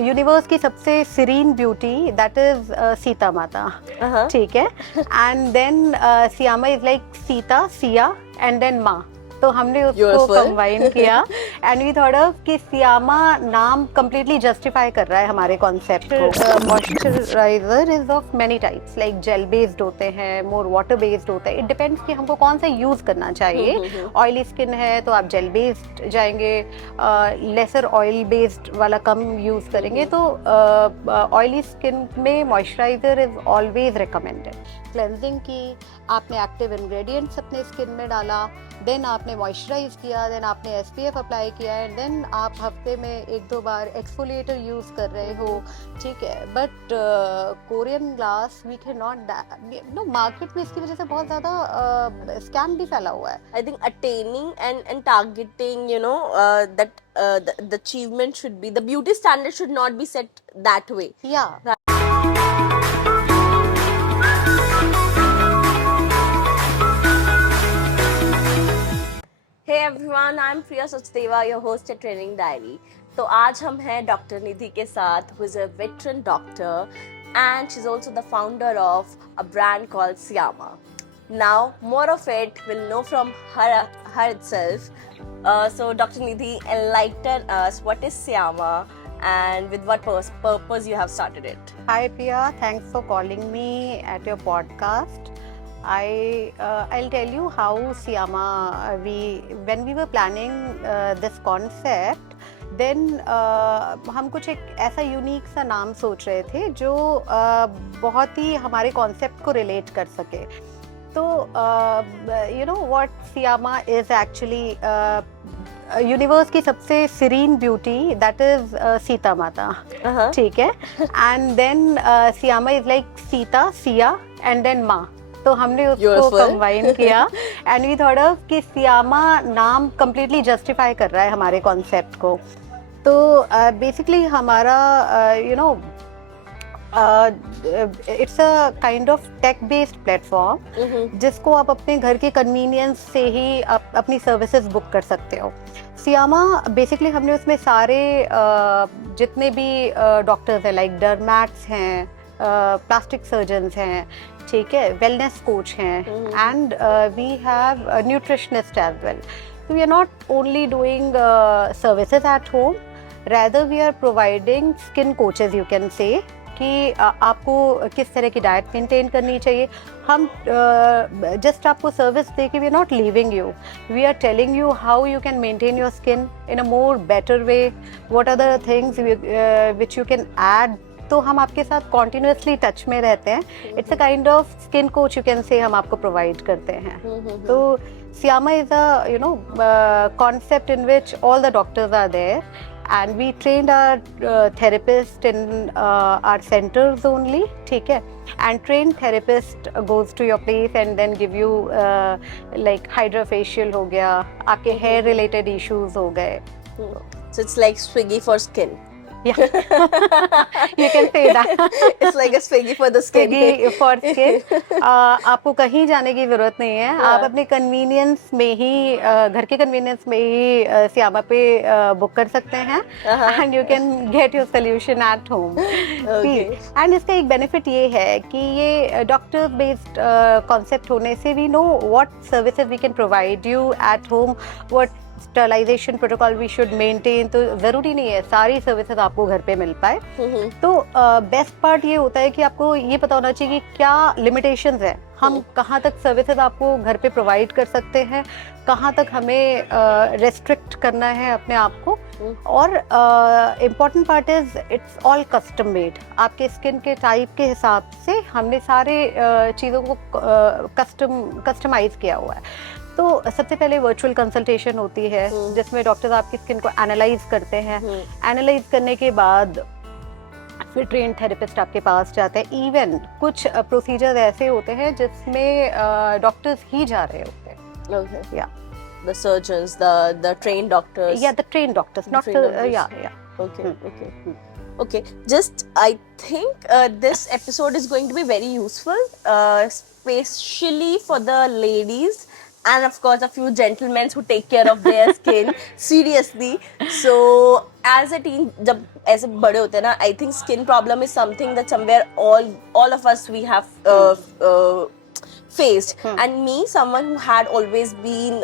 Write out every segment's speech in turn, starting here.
Universe की सबसे serene beauty that is Sita Mata, ठीक है. And then Syama is like Sita, Siya and then maa. तो हमने उसको कंबाइन किया एंड वी थॉट ऑफ कि सियामा नाम कंप्लीटली जस्टिफाई कर रहा है हमारे कॉन्सेप्ट को. Moisturiser is of many types, like gel based होते हैं, मोर वाटर बेस्ड होते हैं. इट डिपेंड्स कि हमको कौन सा यूज करना चाहिए. ऑयली स्किन है तो आप जेल बेस्ड जाएंगे, लेसर ऑयल बेस्ड वाला कम यूज करेंगे. तो ऑयली स्किन में moisturiser is always recommended. Cleansing की, आपने एक्टिव इंग्रेडिएंट्स अपने स्किन में डाला, देन आपने मॉइस्चराइज किया, देन आपने SPF अप्लाई किया एंड देन आप हफ्ते में 1-2 बार एक्सफोलिएटर यूज कर रहे हो, ठीक है. But Korean glass we can not know. Market में इसकी वजह से बहुत ज्यादा स्कैम भी फैला हुआ है. I think attaining and targeting, that the achievement should be, the beauty standard should not be set that way. Yeah. Hey everyone, I'm Priya Sachdeva, your host at Training Diary. तो आज हम हैं doctor निधि के साथ, who is a veteran doctor and she's also the founder of a brand called Syama. Now, more of it we'll know from her itself. So Dr. Nidhi, enlighten us, what is Syama and with what purpose you have started it? Hi Priya, thanks for calling me at your podcast. I'll tell you how Syama, when we were planning this concept, then हम कुछ एक ऐसा unique सा नाम सोच रहे थे जो बहुत ही हमारे कॉन्सेप्ट को रिलेट कर सके. तो you know what Syama is actually universe की सबसे serene beauty that is Sita Mata, ठीक है. And then Syama is like Sita, Siya and then maa. तो हमने उसको कंबाइन किया एंड वी थॉट ऑफ कि सियामा नाम कंप्लीटली जस्टिफाई कर रहा है हमारे कॉन्सेप्ट को. तो बेसिकली हमारा it's a kind of tech based platform जिसको आप अपने घर के कन्वीनियंस से ही अपनी सर्विसेज बुक कर सकते हो. सियामा बेसिकली हमने उसमें सारे जितने भी डॉक्टर्स हैं, लाइक डर्मैट्स हैं, प्लास्टिक सर्जन्स हैं, ठीक है, वेलनेस कोच हैं, and we have nutritionist as well. So we are not only doing services at home, rather we are providing skin coaches, you can say, कि आपको किस तरह की डाइट मेंटेन करनी चाहिए. हम जस्ट आपको सर्विस दे के we are not leaving you, we are telling you how you can maintain your skin in a more better way, what are the things which you can add. तो हम आपके साथ कॉन्टिन्यूसली टच में रहते हैं. It's a kind of skin coach you can say हम आपको provide करते हैं. तो Syama is a concept in which all the doctors are there, and we trained our therapist in our centers only, ठीक है. And trained therapist goes to your place and then give you like hydrofacial हो गया, आपके hair related issues हो गए. So it's like Swiggy for skin. Yeah, you can say that. It's like a Swiggy for the skin. Swiggy for skin. आपको कहीं जाने की जरूरत नहीं है. आप अपने कन्वीनियंस में ही, घर के कन्वीनियंस में ही सियामा पे बुक कर सकते हैं and you can get your solution at home. And इसका एक बेनिफिट ये है कि ये डॉक्टर बेस्ड कॉन्सेप्ट होने से we know what services we can provide you at home, what sterilization protocol we should maintain. तो ज़रूरी नहीं है सारी सर्विसेज आपको घर पे मिल पाए. तो बेस्ट पार्ट ये होता है कि आपको ये पता होना चाहिए कि क्या लिमिटेशंस है, हम कहाँ तक सर्विसेज आपको घर पे प्रोवाइड कर सकते हैं, कहाँ तक हमें रेस्ट्रिक्ट करना है अपने आप को. और important part is it's all custom made. आपके स्किन के टाइप के हिसाब से हमने सारे चीज़ों को कस्टमाइज किया हुआ है. तो सबसे पहले वर्चुअल कंसल्टेशन होती है जिसमें डॉक्टर्स आपकी स्किन को एनालाइज करते हैं. एनालाइज करने के बाद फिर ट्रेन थेरेपिस्ट आपके पास जाते हैं. इवन कुछ प्रोसीजर ऐसे होते हैं जिसमें डॉक्टर्स ही जा रहे होते हैं. Okay. Yeah. The surgeons, the trained doctors. Yeah, the trained doctors, not yeah. Okay, okay. Okay, just I think this episode is going to be very useful, especially for the ladies and of course a few gentlemen who take care of their skin seriously. So as a teen, जब ऐसे बड़े होते हैं ना, I think skin problem is something that somewhere all of us we have faced. And me, someone who had always been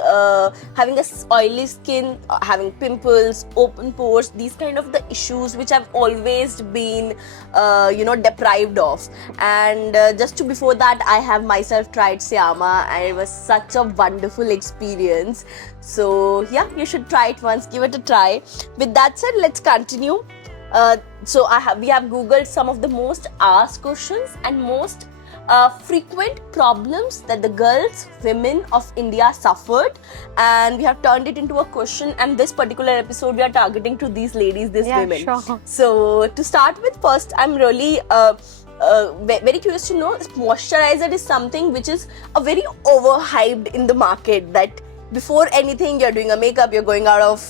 having a oily skin, having pimples, open pores, these kind of the issues which I've always been deprived of. And just to before that, I have myself tried Syama, and it was such a wonderful experience. So yeah, you should try it once, give it a try. With that said, let's continue. So we have googled some of the most asked questions and most frequent problems that the women of India suffered, and we have turned it into a question. And this particular episode we are targeting to these ladies, these women. Sure. So to start with, first I'm really very curious to know, moisturizer is something which is a very overhyped in the market, that before anything you're doing a makeup, you're going out of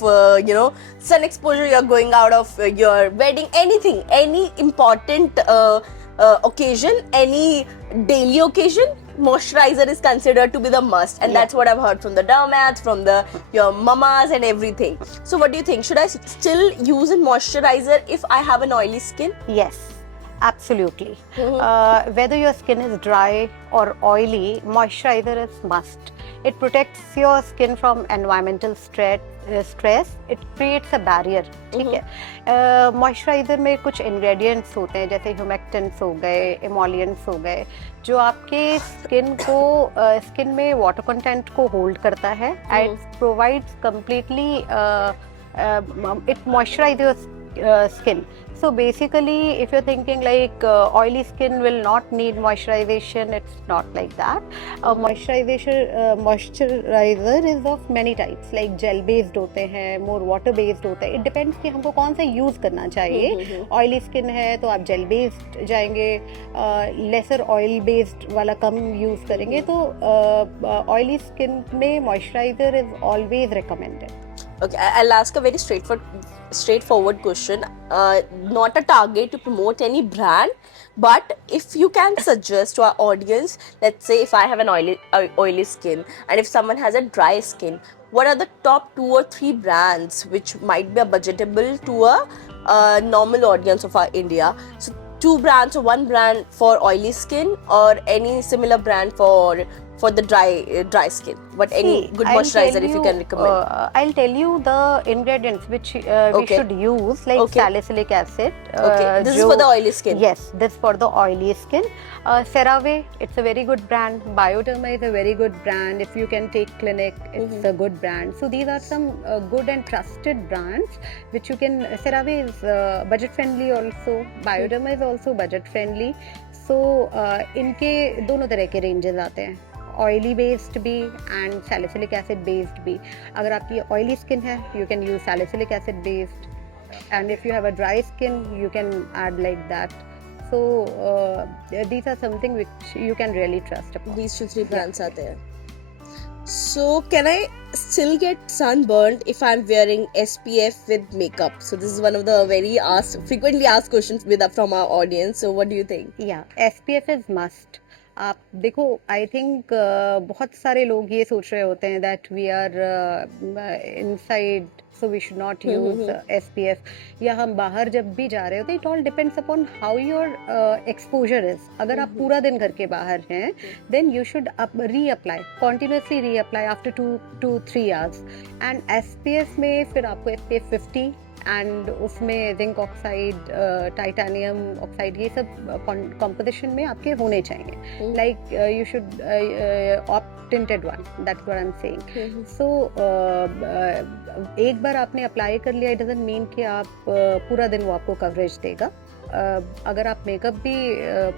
sun exposure, you're going out of your wedding, anything, any important occasion, any daily occasion, moisturizer is considered to be the must. And that's what I've heard from the dermats, from your mamas and everything. So what do you think, should I still use a moisturizer if I have an oily skin? Yes, absolutely. Whether your skin is dry or oily, moisturizer is must. It protects your skin from environmental stress. It creates a barrier. ठीक है. Moisturiser में कुछ ingredients होते हैं, जैसे humectants हो गए, एमोलियंट्स हो गए, जो आपके स्किन में वाटर कंटेंट को होल्ड करता है. It provides completely, it moisturize skin. So basically, if you're thinking like oily skin will not need moisturization, it's not like that. Moisturizer is of many types, like gel based होते हैं, more water based होते हैं. It depends कि हमको कौन सा use करना चाहिए. Oily skin है तो आप gel based जाएंगे, lesser oil based वाला कम यूज करेंगे. तो oily skin में moisturizer is always recommended. Okay, I'll ask a very straightforward question. Not a target to promote any brand, but if you can suggest to our audience, let's say if I have an oily skin and if someone has a dry skin, what are the top 2 or 3 brands which might be budgetable to a normal audience of our India? So 2 brands or 1 brand for oily skin, or any similar brand for the dry skin. What any good moisturizer if you can recommend? I'll tell you the ingredients which we should use, like salicylic acid. This is for the oily skin. Yes, this for the oily skin. CeraVe, it's a very good brand. Bioderma is a very good brand. If you can take Clinique, it's a good brand. So these are some good and trusted brands which you can. CeraVe is budget friendly also. Bioderma is also budget friendly. So इनके दोनों तरह के ranges आते हैं, oily based भी and salicylic acid based भी. अगर आपकी ऑयली स्किन है, you can use salicylic acid based, and if you have a dry skin, you can add like that. So these are something which you can really trust upon. These 2-3 brands आते हैं. So can I still get sunburned if I'm wearing SPF with makeup? So this is one of the very frequently asked questions from our audience. So what do you think? Yeah, SPF is must. आप देखो, I think बहुत सारे लोग ये सोच रहे होते हैं that we are inside, so we should not use SPF, या हम बाहर जब भी जा रहे होते हैं. It all depends upon how your exposure is. अगर आप पूरा दिन घर के बाहर हैं, then you should reapply, continuously reapply after 2 to 3 hours. And SPF में फिर आपको SPF 50 एंड उसमें जिंक ऑक्साइड, टाइटेनियम ऑक्साइड, ये सब कॉम्पोजिशन में आपके होने चाहिए. Like you should opt tinted one, that's what I am saying. So एक बार आपने अप्लाई कर लिया, इट डजंट मीन कि आप पूरा दिन वो आपको कवरेज देगा. अगर आप मेकअप भी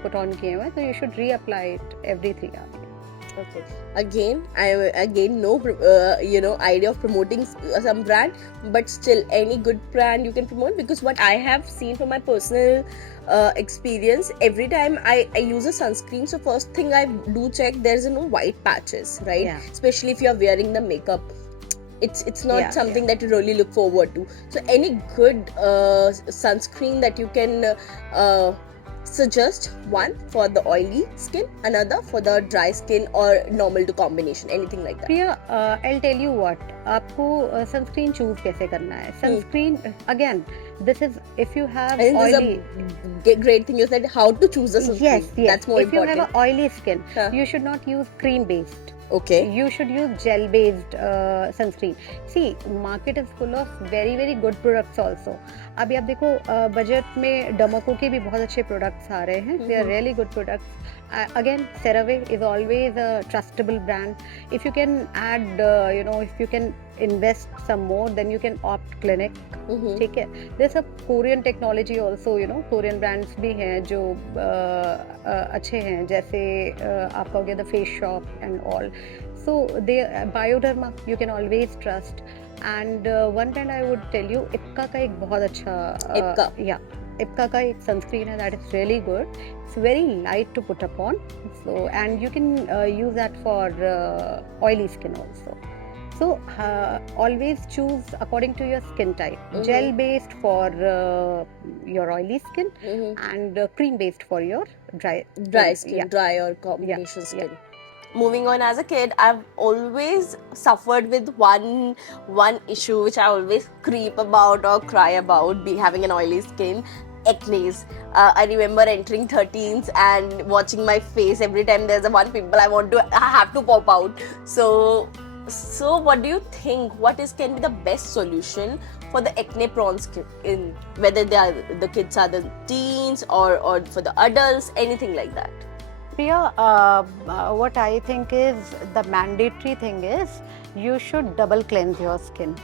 पुट ऑन किए हुए हैं, तो you should reapply it every 3 hours. Okay. I no idea of promoting some brand, but still any good brand you can promote, because what I have seen from my personal experience, every time I use a sunscreen, so first thing I do check there's no white patches, right? Yeah. Especially if you're wearing the makeup. It's not something that you really look forward to. So any good sunscreen that you can suggest, one for the oily skin, another for the dry skin, or normal to combination, anything like that? Priya, I'll tell you what, आपको sunscreen choose कैसे करना है. Sunscreen, again, this is if you have I think oily, this is a great thing you said, how to choose a sunscreen. yes, That's more if you important. have an oily skin, Huh. you should not use cream based. Okay. You should use gel based sunscreen. See, market is full of very good products also. अभी आप देखो budget में डमको के भी बहुत अच्छे products आ रहे हैं. They are really good products. Again, CeraVe is always a trustable brand. If you can add, if you can invest some more, then you can opt Clinic. ठीक है. There's a Korean technology also, Korean brands भी हैं जो अच्छे हैं, जैसे आपका हो गया The Face Shop and all. So they Bioderma you can always trust. And one brand I would tell you, IPCA का एक बहुत अच्छा IPCA. yeah, IPCA का एक sunscreen है that is really good. It's very light to put upon. So and you can use that for oily skin also. So always choose according to your skin type. Gel based for your oily skin and cream based for your dry skin, yeah. dry or combination Yeah. skin. Moving on, as a kid, I've always suffered with one issue which I always creep about or cry about, having an oily skin. Acne. I remember entering 13s and watching my face every time there's a one pimple I have to pop out. So what do you think? Can be the best solution for the acne prone skin, whether the kids are the teens or for the adults, anything like that? Priya, what I think is the mandatory thing is you should double cleanse your skin,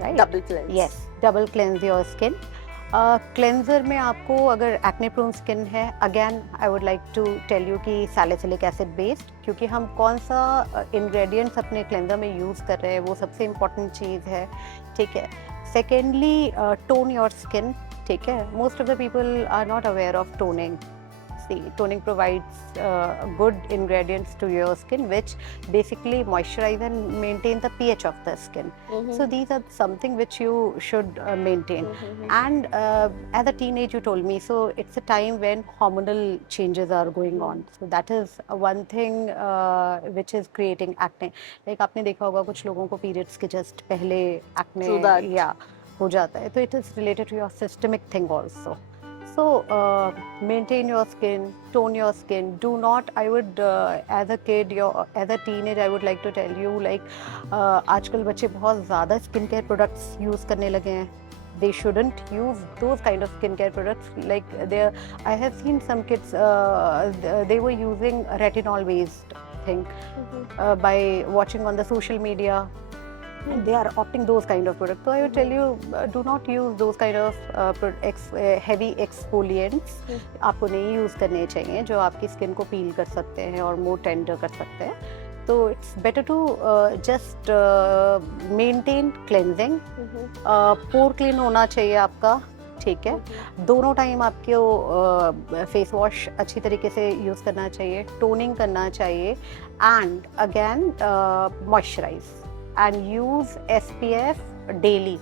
right? Double cleanse. Yes, double cleanse your skin. Cleanser में आपको अगर acne prone skin है, again I would like to tell you कि salicylic acid based, क्योंकि हम कौन सा ingredients अपने क्लेंजर में यूज़ कर रहे हैं वो सबसे इम्पॉर्टेंट चीज़ है. ठीक है. Secondly, tone your skin. ठीक है. Most of the people are not aware of toning. Toning provides good ingredients to your skin which basically moisturize and maintain the pH of the skin. So these are something which you should maintain. And as a teenage you told me, so it's a time when hormonal changes are going on. So that is one thing which is creating acne. Like आपने देखा होगा कुछ लोगों को periods के just पहले acne हो जाता है. So it is related to your systemic thing also. So maintain your skin, tone your skin. Do not, I would, as a kid, as a teenage, I would like to tell you, like, आजकल बच्चे बहुत ज़्यादा skin care products use करने लगे हैं. They shouldn't use those kind of skincare products. Like I have seen some kids, they were using retinol-based thing by watching on the social media. And they are opting those kind of products. So I would tell you, do not use those kind of heavy exfoliants. आपको नहीं use करने चाहिए जो आपकी skin को पील कर सकते हैं और more tender कर सकते हैं. तो it's better to just maintain cleansing. Pore clean होना चाहिए आपका. ठीक है. दोनों टाइम आपको फेस वॉश अच्छी तरीके से यूज़ करना चाहिए, टोनिंग करना चाहिए, and again moisturize. And use SPF daily,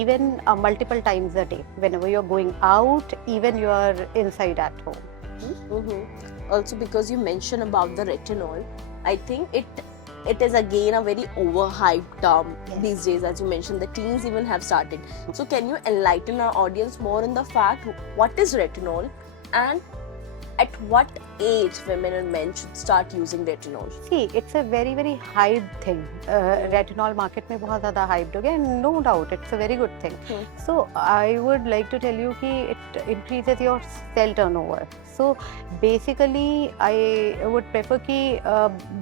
even multiple times a day, whenever you're going out, even you're inside at home. Also, because you mentioned about the retinol, I think it is again a very overhyped term these days. As you mentioned, the teens even have started. So can you enlighten our audience more on the fact what is retinol and at what age women and men should start using retinol? See, it's a very hyped thing. Retinol market में बहुत ज़्यादा hyped हो गया, and no doubt it's a very good thing. So I would like to tell you कि it increases your cell turnover. So basically I would prefer कि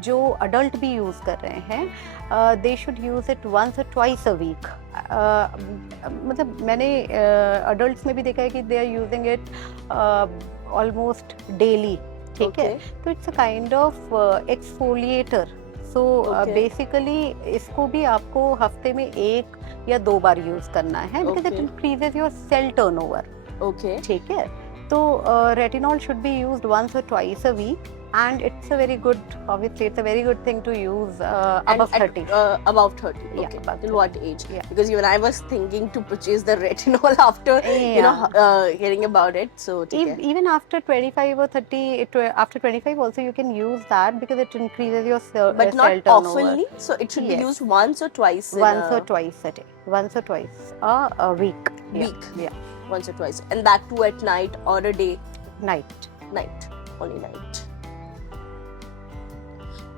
जो adult भी use कर रहे हैं, they should use it once or twice a week. मतलब मैंने adults में भी देखा है कि they are using it almost daily. ठीक है. तो it's a kind of exfoliator. So basically इसको भी आपको हफ्ते में 1 या 2 बार यूज करना है, because it increases your cell turnover. ठीक है. तो retinol should be used once or twice a week, and it's a very good, obviously it's a very good thing to use above 30. Above 30. Okay. Yeah, Till what age? Yeah. Because even I was thinking to purchase the retinol after hearing about it. So even after 25 or 30, after 25 also you can use that, because it increases your cell but not cell turnover. oftenly. So it should be used once or twice. Once or twice a day. Once or twice a week. Week. Yeah. once or twice, and that too at night or a day. Night. Night, only night.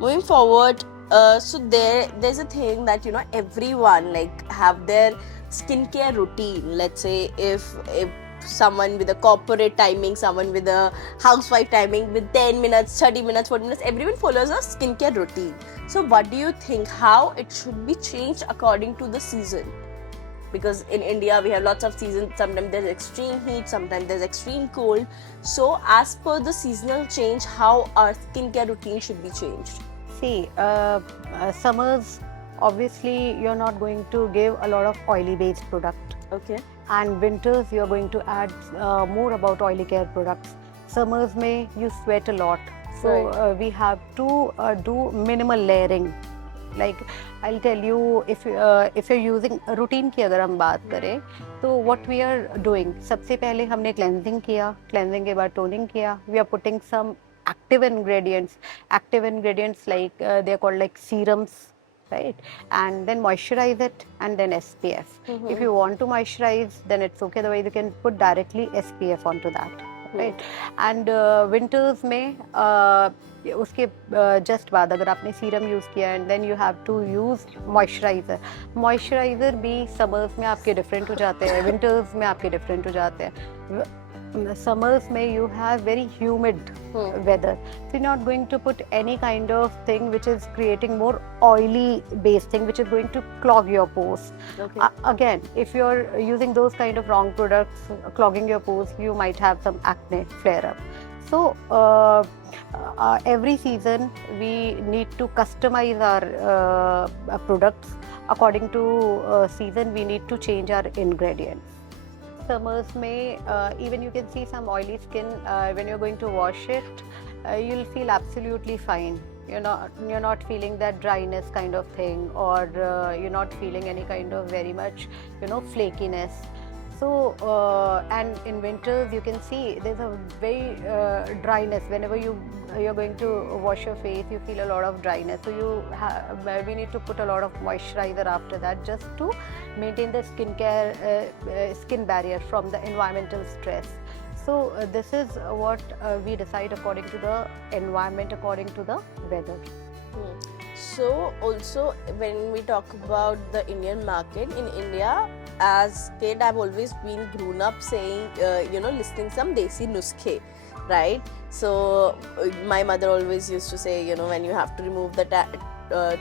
Moving forward, so there's a thing that everyone like have their skincare routine. Let's say if someone with a corporate timing, someone with a housewife timing, with 10 minutes, 30 minutes, 40 minutes, everyone follows a skincare routine. So what do you think, how it should be changed according to the season? Because in India we have lots of seasons. Sometimes there's extreme heat, sometimes there's extreme cold. So as per the seasonal change, how our skincare routine should be changed? See, summers, obviously you're not going to give a lot of oily based product, Okay. and winters you're going to add more about oily care products. Summers may you sweat a lot, so Right. we have to do minimal layering. Like I'll tell you, if you're using routine की अगर हम बात करें, तो what we are doing, सबसे पहले हमने cleansing किया, cleansing के बाद toning किया. We are putting some active ingredients like they are called like serums, right? And then moisturize it, and then SPF. If you want to moisturize, then it's okay. Otherwise, you can put directly SPF onto that, right? And winters में उसके just बाद अगर आपने serum use किया, and then you have to use moisturizer भी summers में आपके different हो जाते हैं, विंटर्स में आपके डिफरेंट हो जाते हैं. Summers may you have very humid weather, so you're not going to put any kind of thing which is creating more oily based thing which is going to clog your pores. Okay. Again, if you're using those kind of wrong products clogging your pores, you might have some acne flare up. So every season we need to customize our products according to season. We need to change our ingredients. Summers may even you can see some oily skin when you're going to wash it, you'll feel absolutely fine. You're not feeling that dryness kind of thing, or you're not feeling any kind of very much flakiness. So and in winters you can see there's a very dryness. Whenever you're going to wash your face, you feel a lot of dryness. So we need to put a lot of moisturizer after that, just to maintain the skin barrier from the environmental stress. So this is what we decide according to the environment, according to the weather. So also when we talk about the Indian market, in India, as kid I've always been grown up saying listening some desi nuskhe, right? So my mother always used to say, when you have to remove the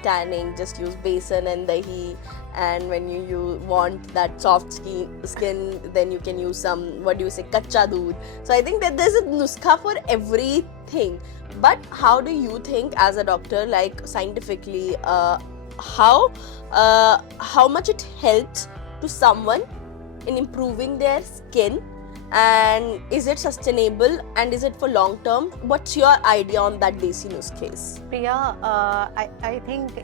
tanning, just use besan and dahi, and when you want that soft skin, then you can use some, kacha doodh. So I think that there's a nuskha for everything. But how do you think as a doctor, like scientifically, how much it helps to someone in improving their skin, and is it sustainable, and is it for long term? What's your idea on that desi nuskhes? Priya, I think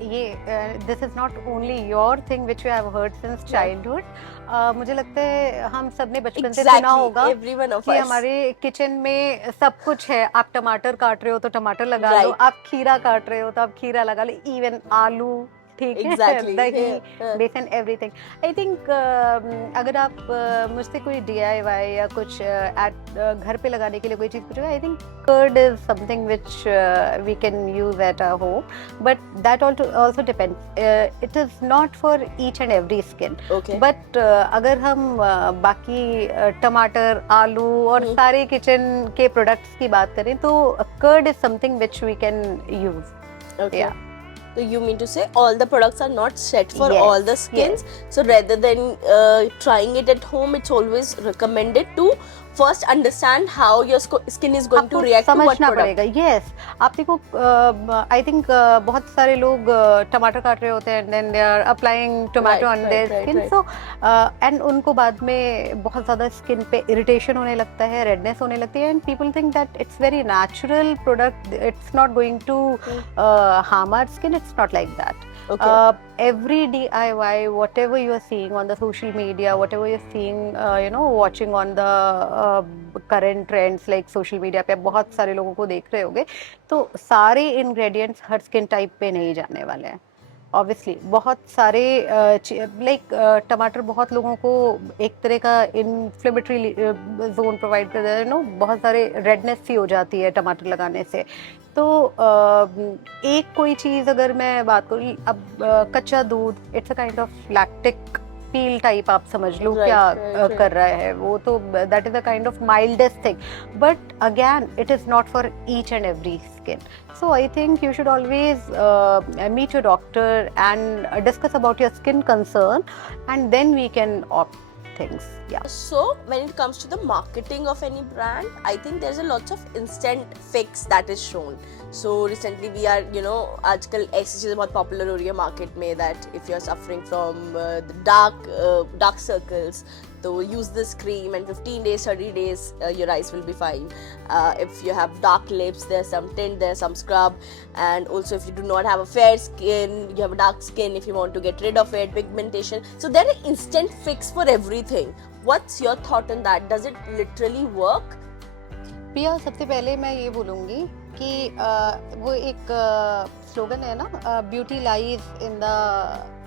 this is not only your thing which you have heard since childhood. मुझे लगता है हम सब ने बचपन से सुना होगा कि हमारे किचन में सब कुछ है. आप टमाटर काट रहे हो तो टमाटर लगा लो, आप खीरा काट रहे हो तो आप खीरा लगा लो, इवन आलू, ठीक है, दही, बेसन, एवरीथिंग. आई थिंक अगर आप मुझसे कोई DIY या कुछ घर पे लगाने के लिए कोई चीज़ पूछोगे, I think curd is something which we can use at our home, but that also depends. It is not for each and every skin. But अगर हम बाकी टमाटर, आलू और सारे किचन के प्रोडक्ट्स की बात करें, तो curd is something which we can use. So you mean to say all the products are not set for all the skins? So rather than trying it at home, it's always recommended to first understand how your skin is going to react to what product. Yes. आप देखो, I think बहुत सारे लोग टमाटर काट रहे होते हैं, and then they are applying tomato on their skin. So and उनको बाद में बहुत ज़्यादा स्किन पे irritation होने लगता है, redness होने लगती है, and people think that it's very natural product. It's not going to harm our skin. It's not like that. Every DIY, whatever you are seeing on the social media, whatever you're seeing, watching on the current trends like social media पे बहुत सारे लोगों को देख रहे होगे, तो सारे ingredients हर skin type पे नहीं जाने वाले हैं. ऑब्वियसली बहुत सारे लाइक टमाटर बहुत लोगों को एक तरह का इन्फ्लेमेटरी जोन प्रोवाइड कर देता है, नो बहुत सारे रेडनेस सी हो जाती है टमाटर लगाने से। तो एक कोई चीज़ अगर मैं बात करूँ, अब कच्चा दूध it's a kind of lactic peel type आप समझ लो क्या कर रहा है वो, तो that is a kind of mildest thing, but again it is not for each and every skin. So I think you should always meet your doctor and discuss about your skin concern, and then we can opt things. Yeah. So when it comes to the marketing of any brand, I think there's a lots of instant fix that is shown. So recently we are, you know, आजकल ऐसी चीज़ें बहुत popular हो रही है market में, that if you are suffering from the dark circles, so use this cream and 15 days 30 days your eyes will be fine. If you have dark lips, there's some tint, there's some scrub. And also if you do not have a fair skin, you have a dark skin, if you want to get rid of it, pigmentation, so there are instant fix for everything. What's your thought on that? Does it literally work? प्रिया, सबसे पहले मैं ये बोलूँगी कि वो एक slogan है ना, beauty lies in the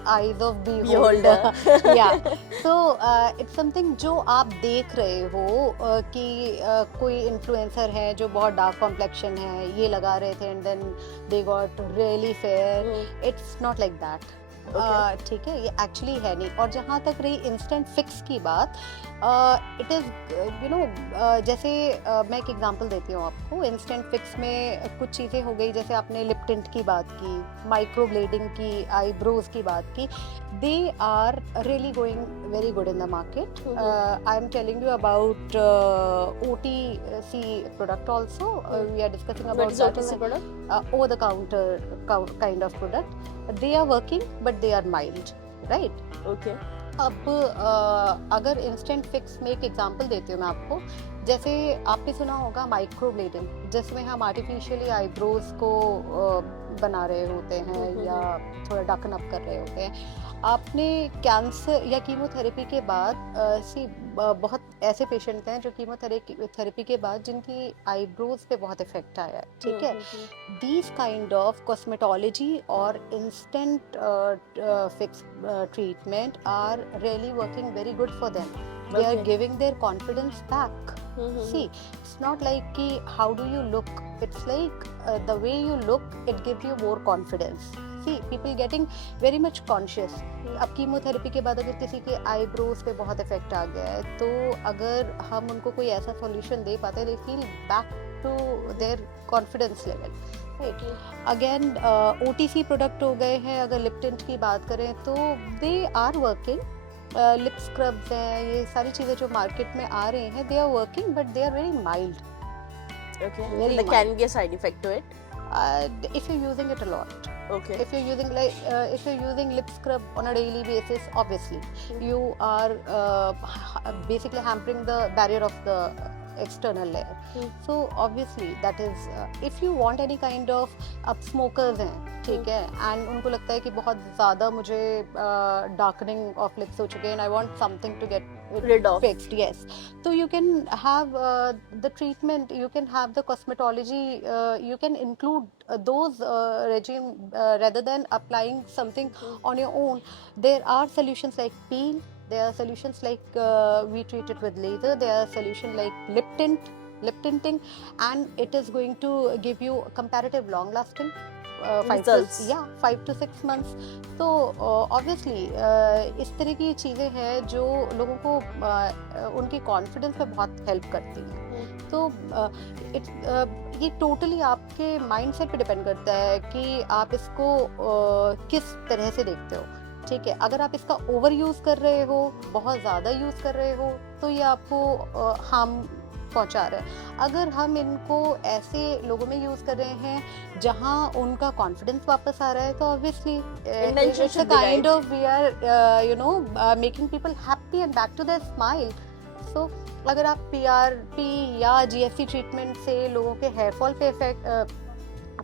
eyes of beholder. या सो इट्स समथिंग जो आप देख रहे हो कि कोई इन्फ्लुएंसर है जो बहुत डार्क कॉम्प्लेक्शन है, ये लगा रहे थे and then they got really fair. It's not like that. ठीक है, ये एक्चुअली है नहीं. और जहाँ तक रही इंस्टेंट फिक्स की बात, इट इज़ यू नो, जैसे मैं एक एग्जांपल देती हूँ आपको. इंस्टेंट फिक्स में कुछ चीज़ें हो गई, जैसे आपने लिप टिंट की बात की, माइक्रो ब्लेडिंग की, आईब्रोज की बात की. They are really going very good in the market. I am telling you about OTC product also. We are discussing about what is that. OTC product? Over the counter kind of product. They are working but they are mild, right? Okay. अब अगर instant fix में एक example देती हूँ मैं आपको. जैसे आपने सुना होगा माइक्रो ब्लेडिंग, जिसमें हम आर्टिफिशियली आईब्रोज को बना रहे होते हैं या थोड़ा डकन अप कर रहे होते हैं. आपने कैंसर या कीमोथेरेपी के बाद बहुत ऐसे पेशेंट हैं जो कीमोथेरेपी के बाद जिनकी आईब्रोज पे बहुत इफेक्ट आया है. ठीक है, these kind of cosmetology or instant fix treatment are really working very good for them. They are giving their confidence back. See, it's not like ki how do you look, it's like the way you look, it gives you more confidence. See, people getting very much conscious. अब chemotherapy के बाद अगर किसी के eyebrows पे बहुत effect आ गया है, तो अगर हम उनको कोई ऐसा सॉल्यूशन दे पाते हैं, they feel back to their confidence level. Right. Again, OTC product हो गए हैं. अगर लिप टिंट की बात करें तो they are working. Lip scrubs हैं, ये सारी चीज़ें जो मार्केट में आ रही हैं, they are working but they are very mild. Okay. Very There can be a side effect to it. If you're using it a lot. Okay. If you're using if you're using lip scrub on a daily basis, obviously you are basically hampering the barrier of the external layer. So obviously that is if you want any kind of, अब smokers हैं, ठीक है, and उनको लगता है कि बहुत ज़्यादा मुझे darkening of lips हो चुके हैं and I want something to get rid of fixed. Yes, so you can have the treatment, you can have the cosmetology, you can include those regime rather than applying something on your own. There are solutions like peel. There are solutions like we treat it with laser. There are solutions like lip tinting, and it is going to give you comparative long lasting results. 5 to 6 months. तो obviously इस तरह की चीज़ें हैं जो लोगों को उनकी कॉन्फिडेंस में बहुत हेल्प करती हैं. तो ये टोटली आपके माइंडसेट पे डिपेंड करता है कि आप इसको किस तरह से देखते हो. ठीक है, अगर आप इसका ओवर यूज़ कर रहे हो, बहुत ज़्यादा यूज़ कर रहे हो, तो ये आपको हार्म पहुंचा रहा है. अगर हम इनको ऐसे लोगों में यूज़ कर रहे हैं जहां उनका कॉन्फिडेंस वापस आ रहा है, तो obviously it's a kind of we are you know making people happy and back to their smile. So अगर आप PRP या GFC ट्रीटमेंट से लोगों के हेयर फॉल पे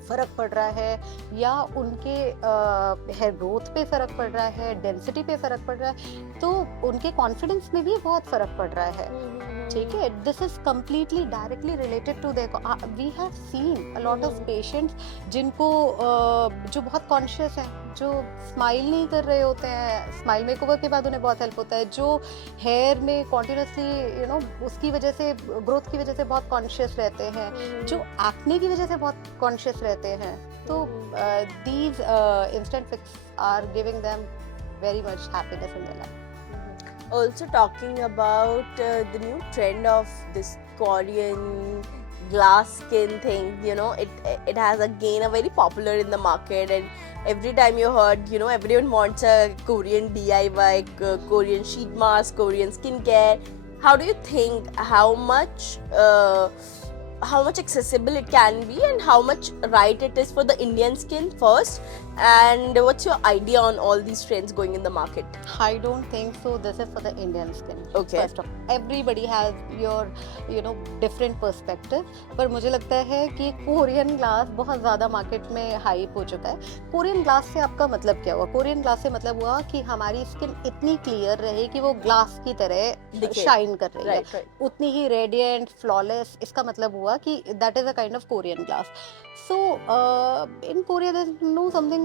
फ़र्क पड़ रहा है, या उनके हेयर ग्रोथ पे फ़र्क पड़ रहा है, डेंसिटी पे फ़र्क पड़ रहा है, तो उनके कॉन्फिडेंस में भी बहुत फ़र्क पड़ रहा है. ठीक है, this is completely directly related to their. We have seen a lot of patients जिनको जो बहुत कॉन्शियस हैं, जो स्माइल नहीं कर रहे होते हैं, स्माइल मेकओवर के बाद उन्हें बहुत हेल्प होता है, जो हेयर में कॉन्टिन्यूसली उसकी वजह से, ग्रोथ की वजह से बहुत कॉन्शियस रहते हैं, जो एक्ने की वजह से बहुत कॉन्शियस रहते हैं, तो these instant fix are giving them very much happiness in their life. Also talking about the new trend of this Korean glass skin thing, it has again a very popular in the market, and every time you heard, everyone wants a Korean DIY, Korean sheet mask, Korean skincare. How do you think how much accessible it can be, and how much right it is for the Indian skin first, and what's your idea on all these trends going in the market? I don't think so this is for the Indian skin. Okay. First of all, everybody has your different perspective, पर मुझे लगता है कि Korean glass बहुत ज़्यादा market में hype हो चुका है. कोरियन ग्लास से आपका मतलब क्या हुआ? कोरियन ग्लास से मतलब हुआ कि हमारी स्किन इतनी क्लियर रहे कि वो ग्लास की तरह शाइन कर रही है, Right. उतनी ही रेडिएंट, फ्लॉलेस. इसका मतलब हुआ कि that is a kind of Korean glass. So in Korea there is no something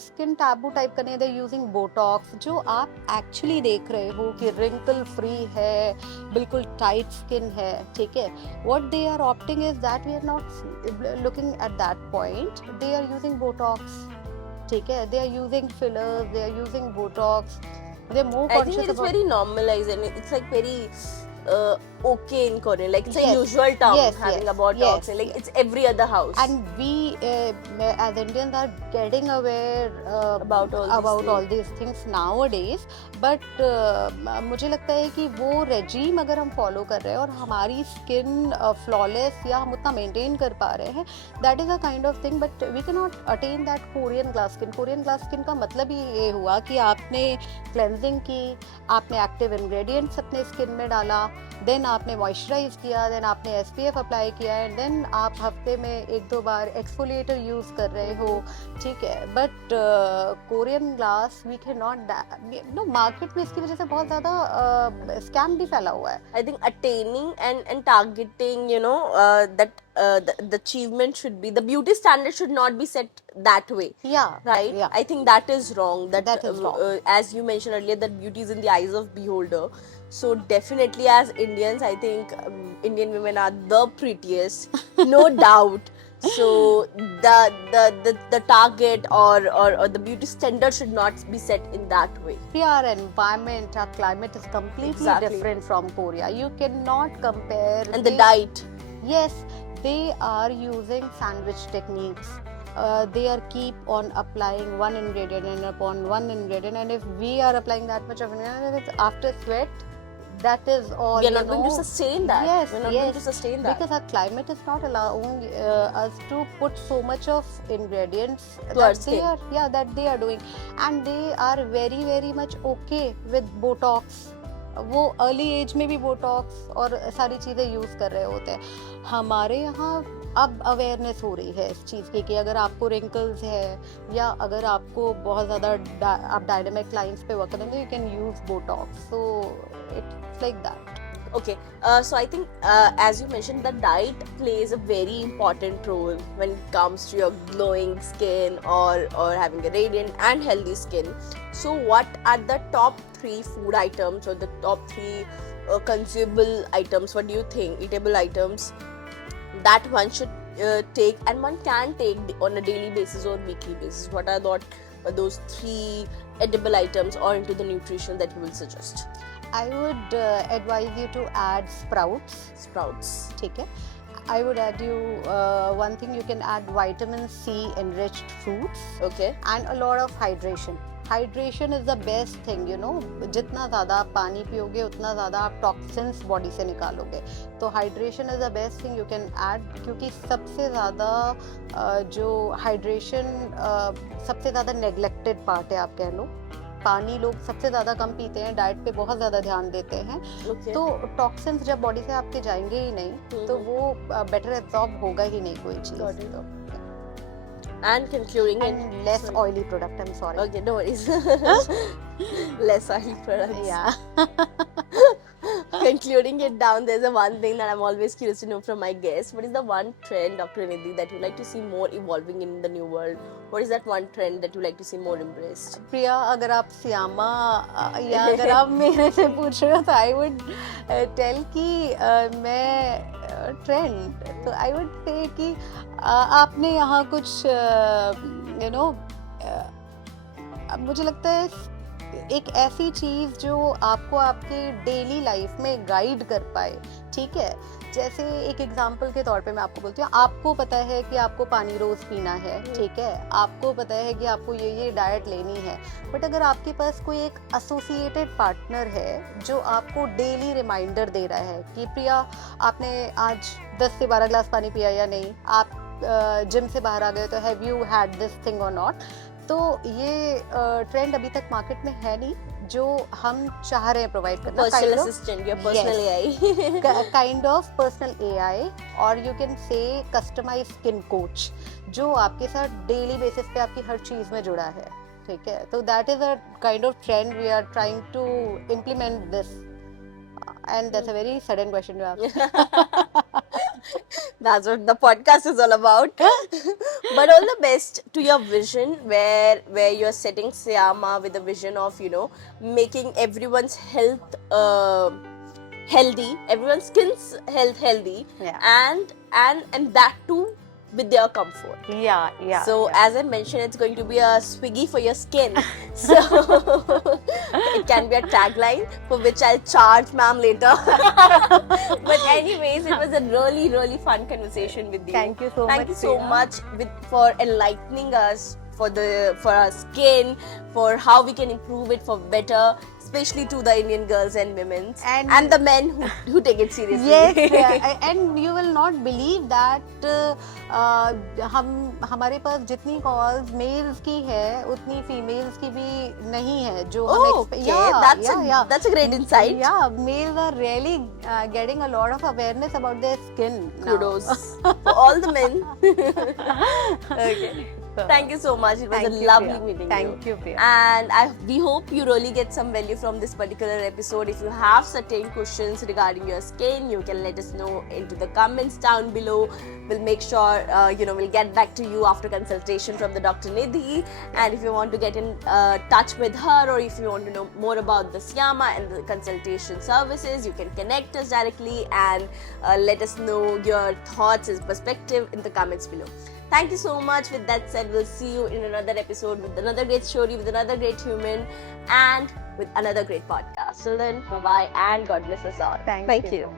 skin taboo type का नहीं. दे यूजिंग बोटॉक्स, जो आप एक्चुअली देख रहे हो कि रिंकल फ्री है, बिल्कुल टाइट स्किन है, ठीक है. What they are opting is that we are not looking at that point. They are using Botox, ठीक है. They are using fillers, they are using Botox. They're more I think conscious it is about very normalized, and it's like very okay in Korean. Like it's a Yes. usual term Yes, having yes, a botox, yes, and like yes. it's every other house. and we as Indians are getting aware About all these these things nowadays, but मुझे लगता है कि वो regime अगर हम follow कर रहे हैं और हमारी skin flawless या हम उतना maintain कर पा रहे हैं, that is a kind of thing, but we cannot attain that Korean glass skin. Korean glass skin का मतलब ही ये हुआ कि आपने cleansing की, आपने active ingredients अपने skin में डाला, देन आपने मॉइस्चराइज किया, देन आपने SPF अप्लाई किया, एंड देन आप हफ्ते में 1-2 बार एक्सफोलिएटर यूज कर रहे हो, ठीक है. But Korean glass we can not market में इसकी वजह से बहुत ज़्यादा स्कैम भी फैला हुआ है. I think attaining and targeting, that the achievement should be, the beauty standard should not be set that way. Yeah, Right? yeah. I think that is wrong. That is wrong. As you mentioned earlier, that beauty is in the eyes of beholder. So definitely, as Indians, I think Indian women are the prettiest, no doubt. So the target or the beauty standard should not be set in that way. Our environment, our climate is completely Exactly. different from Korea. You cannot compare. And the diet. Yes, they are using sandwich techniques. They are keep on applying one ingredient and upon one ingredient, and if we are applying that much of ingredient after sweat, that is all. We are not going to sustain that. Yes, We're not yes, going to sustain that. because our climate is not allowing us to put so much of ingredients To our that skin. that they are doing, and they are very very much okay with Botox. वो early as में भी Botox और सारी चीज़ें use कर रहे होते हैं. हमारे यहाँ अब अवेयरनेस हो रही है इस चीज़ की कि अगर आपको रिंकल्स है या अगर आपको बहुत ज़्यादा आप डायनामिक लाइंस पे वर्क करेंगे, you can use Botox. So it's like that. Okay, so I think as you mentioned, the diet plays a very important role when it comes to your glowing skin or having a radiant and healthy skin. So what are the top 3 food items or the top 3 consumable items? What do you think, eatable items that one should take and one can take on a daily basis or weekly basis? What are those 3 edible items or into the nutrition that you will suggest? I would advise you to add sprouts. ठीक है. I would add you one thing, you can add vitamin C enriched fruits Okay. and a lot of hydration. Hydration is the best thing, जितना ज़्यादा आप पानी पियोगे उतना ज़्यादा आप टॉक्सिन्स बॉडी से निकालोगे. तो hydration is the best thing you can add, क्योंकि सबसे ज़्यादा जो हाइड्रेशन सबसे ज़्यादा नेग्लेक्टेड पार्ट है, आप कह लो. पानी लोग सबसे ज़्यादा कम पीते हैं, डाइट पे बहुत ज़्यादा ध्यान देते हैं. Okay. तो टॉक्सिन्स जब बॉडी से आपके जाएंगे ही नहीं, तो वो बेटर एब्जॉर्ब होगा ही नहीं कोई चीज़. Got it. And concluding it. And less Sorry. oily product, I'm sorry. Okay, no worries. Less oily products. Yeah. concluding it down, there's a one thing that I'm always curious to know from my guests. What is the one trend, Dr. Nidhi, that you like to see more evolving in the new world? What is that one trend that you like to see more embraced? प्रिया, अगर आप सियामा या अगर आप मेरे से पूछ रहे हो तो आई वुड टेल कि मैं ट्रेंड, तो आई वुड से कि आपने यहाँ कुछ यू नो मुझे लगता है एक ऐसी चीज जो आपको आपके डेली लाइफ में गाइड कर पाए, ठीक है। जैसे एक एग्जांपल के तौर पे मैं आपको बोलती हूँ, आपको पता है कि आपको पानी रोज पीना है, ठीक है, आपको पता है कि आपको ये डाइट लेनी है, बट अगर आपके पास कोई एक एसोसिएटेड पार्टनर है जो आपको डेली रिमाइंडर दे रहा है कि प्रिया आपने आज 10 से 12 ग्लास पानी पिया या नहीं, आप जिम से बाहर आ गए तो have you had this thing और नॉट, तो ये ट्रेंड अभी तक मार्केट में है नहीं जो हम चाह रहे हैं प्रोवाइड करना। Personal assistant, your personal AI. Kind of personal AI, और you can say customize skin coach जो आपके साथ डेली बेसिस पे आपकी हर चीज में जुड़ा है, ठीक है। तो that is a kind of trend we are trying to implement this, and that's a very sudden question to ask. That's what the podcast is all about. But all the best to your vision, where you're setting Syama with a vision of, you know, making everyone's health healthy, everyone's skin's health healthy, Yeah. and that too with their comfort. Yeah. So as I mentioned, it's going to be a Swiggy for your skin. So it can be a tagline for which I'll charge ma'am later. But anyways, it was a really fun conversation with you. Thank you so much. Thank you so Priya. much for enlightening us for our skin, for how we can improve it for better, especially to the Indian girls and women and the men who take it seriously. Yes, and you will not believe that हमारे पास जितनी calls mails की है उतनी females की भी नहीं है जो हम that's a great insight. Yeah, males are really getting a lot of awareness about their skin now. Kudos for all the men. Okay. Thank you so much. It was a lovely meeting you. Thank you, Priya. And we hope you really get some value from this particular episode. If you have certain questions regarding your skin, you can let us know into the comments down below. We'll make sure, we'll get back to you after consultation from the Dr. Nidhi. And if you want to get in touch with her, or if you want to know more about the Syama and the consultation services, you can connect us directly and let us know your thoughts and perspective in the comments below. Thank you so much. With that said, we'll see you in another episode with another great story, with another great human, and with another great podcast. Till then, bye-bye and God bless us all. Thank you.